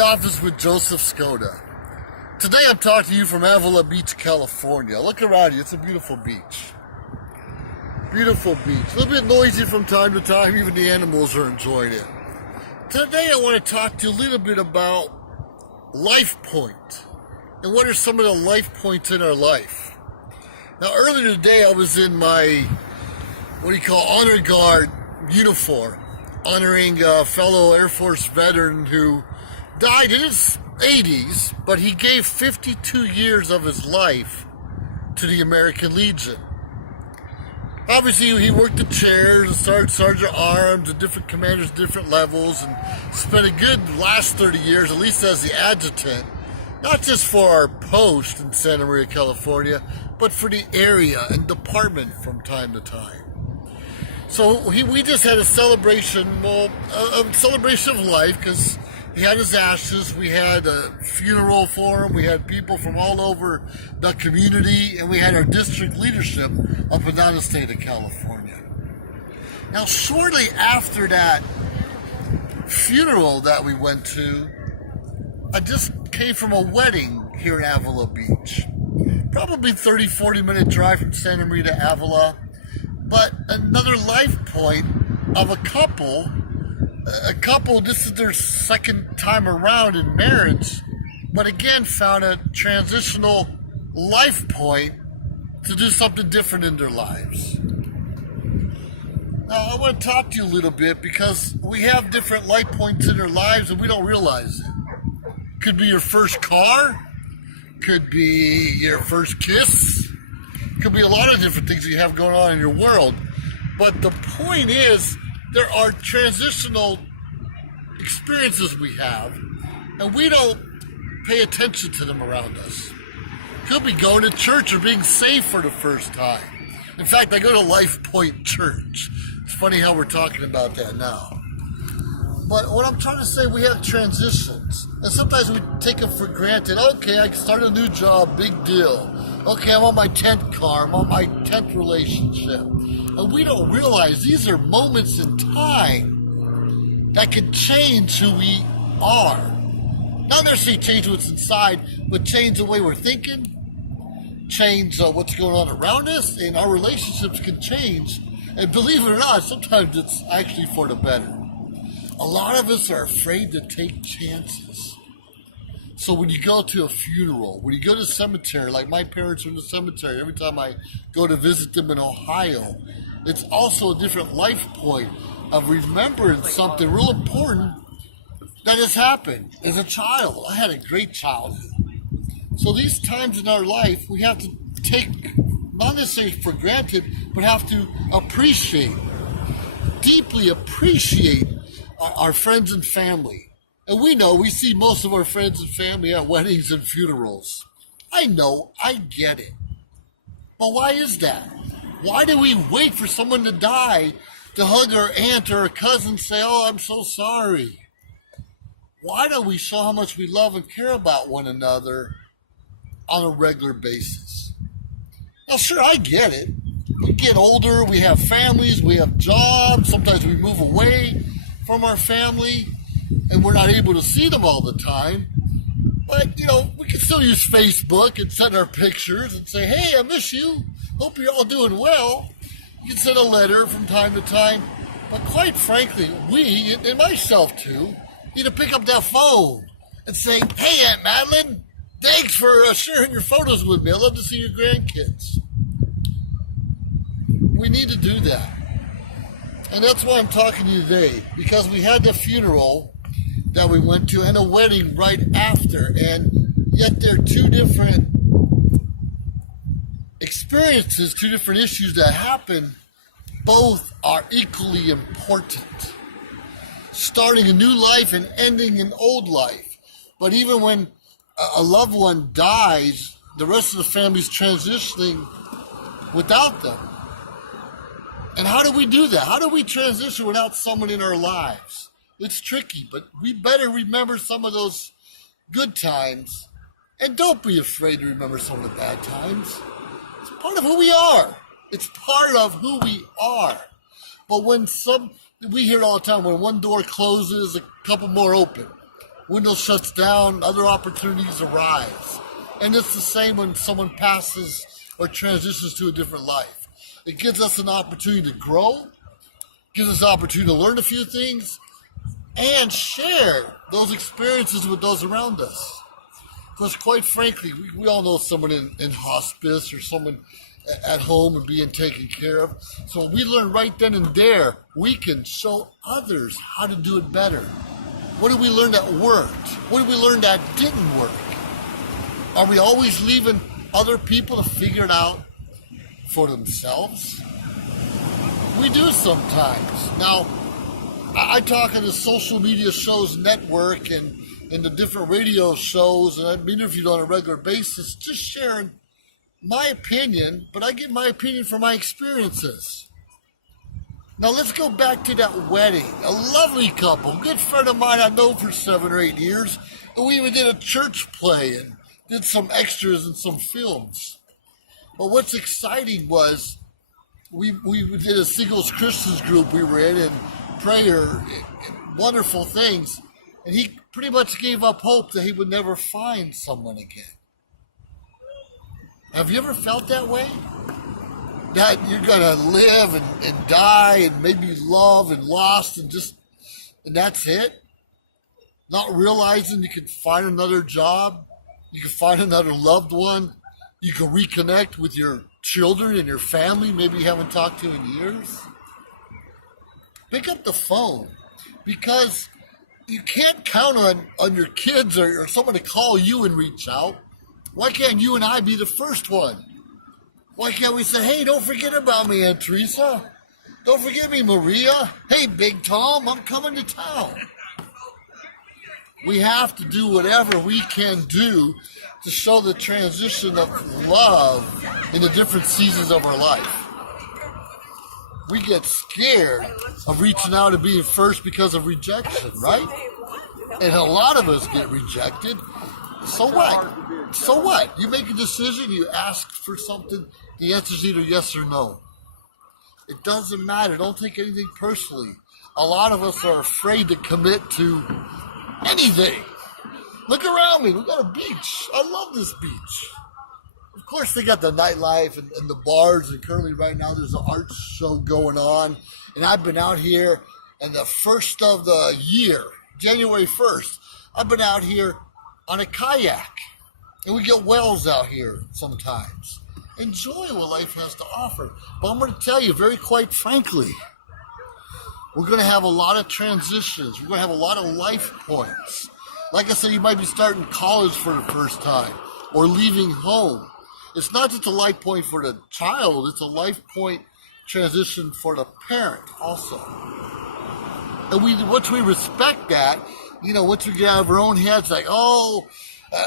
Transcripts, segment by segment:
the office with Joseph Skoda. Today I'm talking to you from Avila Beach, California. Look around you, it's a beautiful beach. Beautiful beach. A little bit noisy from time to time, even the animals are enjoying it. Today I want to talk to you a little bit about life point. And what are some of the life points in our life? Now earlier today I was in my, honor guard uniform, honoring a fellow Air Force veteran who died in his 80s, but he gave 52 years of his life to the American Legion. Obviously, he worked the chairs and sergeant arms and different commanders, different levels, and spent a good last 30 years, at least as the adjutant, not just for our post in Santa Maria, California, but for the area and department from time to time. So we just had a celebration, a celebration of life, because he had his ashes. We had a funeral for him. We had people from all over the community, and we had our district leadership up and down the state of California. Now, shortly after that funeral that we went to, I just came from a wedding here in Avila Beach. Probably 30-40 minute drive from Santa Maria to Avila. But another life point of a couple, this is their second time around in marriage, but again found a transitional life point to do something different in their lives. Now, I want to talk to you a little bit because we have different life points in our lives and we don't realize it. Could be your first car, could be your first kiss, could be a lot of different things you have going on in your world. But the point is, there are transitional experiences we have, and we don't pay attention to them around us. Could be going to church or being saved for the first time. In fact, I go to Life Point Church. It's funny how we're talking about that now. But what I'm trying to say, we have transitions. And sometimes we take them for granted. Okay, I can start a new job, big deal. Okay, I'm on my 10th car, I'm on my 10th relationship. And we don't realize these are moments in time that can change who we are. Not necessarily change what's inside, but change the way we're thinking, change what's going on around us, and our relationships can change. And believe it or not, sometimes it's actually for the better. A lot of us are afraid to take chances. So when you go to a funeral, when you go to a cemetery, like my parents are in the cemetery, every time I go to visit them in Ohio, it's also a different life point of remembering something real important that has happened as a child. I had a great childhood. So these times in our life, we have to take, not necessarily for granted, but have to appreciate, deeply appreciate our friends and family. And we see most of our friends and family at weddings and funerals. I know, I get it. But why is that? Why do we wait for someone to die to hug our aunt or a cousin and say, oh, I'm so sorry? Why don't we show how much we love and care about one another on a regular basis? Now, sure, I get it. We get older, we have families, we have jobs, sometimes we move away from our family, and we're not able to see them all the time. But, we can still use Facebook and send our pictures and say, hey, I miss you. Hope you're all doing well. You can send a letter from time to time. But quite frankly, we, and myself too, need to pick up that phone and say, hey, Aunt Madeline, thanks for sharing your photos with me. I'd love to see your grandkids. We need to do that. And that's why I'm talking to you today, because we had the funeral that we went to and a wedding right after, and yet they're two different experiences, two different issues that happen. Both are equally important. Starting a new life and ending an old life. But even when a loved one dies, the rest of the family's transitioning without them. And how do we do that? How do we transition without someone in our lives? It's tricky, but we better remember some of those good times. And don't be afraid to remember some of the bad times. It's part of who we are. It's part of who we are. But when we hear it all the time, when one door closes, a couple more open. window shuts down, other opportunities arise. And it's the same when someone passes or transitions to a different life. It gives us an opportunity to grow, gives us an opportunity to learn a few things, and share those experiences with those around us. Because quite frankly, we all know someone in hospice or someone at home and being taken care of. So we learn right then and there, we can show others how to do it better. What did we learn that worked? What did we learn that didn't work? Are we always leaving other people to figure it out for themselves? We do sometimes. Now, I talk on the social media shows network and the different radio shows, and I'm interviewed on a regular basis, just sharing my opinion, but I give my opinion from my experiences. Now let's go back to that wedding. A lovely couple, good friend of mine I've known for 7 or 8 years, and we even did a church play and did some extras and some films. But what's exciting was we did a singles Christians group we were in, and prayer, and wonderful things, and he pretty much gave up hope that he would never find someone again. Have you ever felt that way? That you're going to live and die and maybe love and lost and that's it? Not realizing you can find another job, you can find another loved one, you can reconnect with your children and your family maybe you haven't talked to in years. Pick up the phone, because you can't count on your kids or someone to call you and reach out. Why can't you and I be the first one? Why can't we say, hey, don't forget about me, Aunt Teresa. Don't forget me, Maria. Hey, Big Tom, I'm coming to town. We have to do whatever we can do to show the transition of love in the different seasons of our life. We get scared of reaching out and being first because of rejection, right? And a lot of us get rejected. So what? So what? You make a decision, you ask for something, the answer is either yes or no. It doesn't matter. Don't take anything personally. A lot of us are afraid to commit to anything. Look around me. We got a beach. I love this beach. Of course, they got the nightlife and the bars, and currently right now there's an art show going on. And I've been out here, and the first of the year, January 1st, I've been out here on a kayak. And we get whales out here sometimes. Enjoy what life has to offer. But I'm going to tell you very quite frankly, we're going to have a lot of transitions. We're going to have a lot of life points. Like I said, you might be starting college for the first time or leaving home. It's not just a life point for the child, it's a life point transition for the parent also. And once we respect that, once we get out of our own heads, like, oh,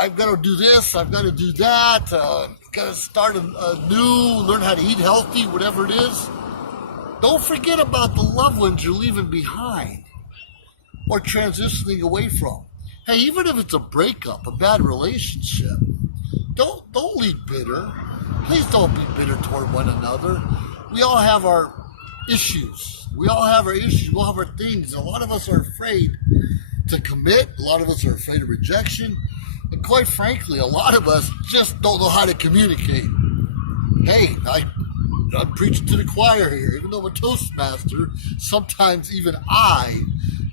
I've got to do this, I've got to do that, got to start anew, learn how to eat healthy, whatever it is. Don't forget about the loved ones you're leaving behind or transitioning away from. Hey, even if it's a breakup, a bad relationship, don't leave bitter. Please don't be bitter toward one another. We all have our issues. We all have our things. A lot of us are afraid to commit. A lot of us are afraid of rejection. And quite frankly, a lot of us just don't know how to communicate. Hey, I'm preaching to the choir here. Even though I'm a Toastmaster, sometimes even I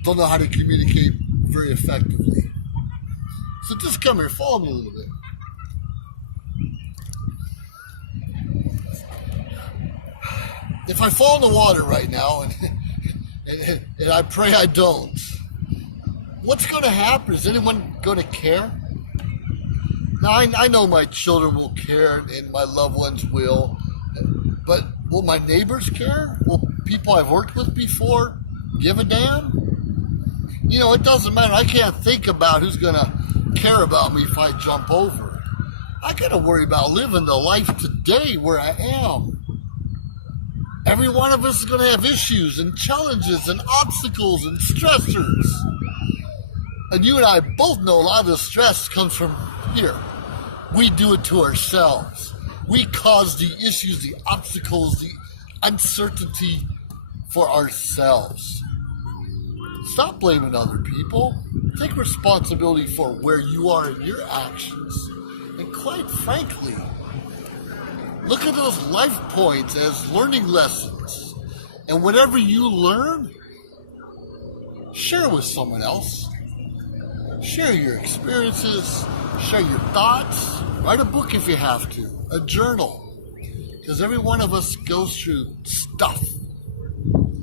don't know how to communicate very effectively. So just come here, follow me a little bit. If I fall in the water right now, and I pray I don't, what's going to happen? Is anyone going to care? Now, I know my children will care and my loved ones will, but will my neighbors care? Will people I've worked with before give a damn? It doesn't matter. I can't think about who's going to care about me if I jump over. I got to worry about living the life today where I am. Every one of us is going to have issues and challenges and obstacles and stressors. And you and I both know a lot of the stress comes from here. We do it to ourselves. We cause the issues, the obstacles, the uncertainty for ourselves. Stop blaming other people. Take responsibility for where you are in your actions. And quite frankly, look at those life points as learning lessons. And whatever you learn, share with someone else. Share your experiences, share your thoughts. Write a book if you have to, a journal. Because every one of us goes through stuff.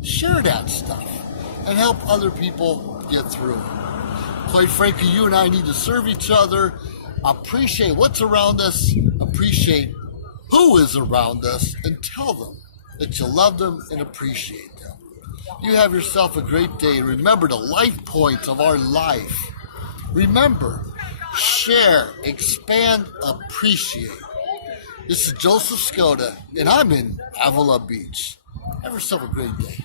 Share that stuff and help other people get through it. Quite frankly, you and I need to serve each other, appreciate what's around us, appreciate who is around us, and tell them that you love them and appreciate them. You have yourself a great day. Remember the life points of our life. Remember, share, expand, appreciate. This is Joseph Skoda, and I'm in Avila Beach. Have yourself a great day.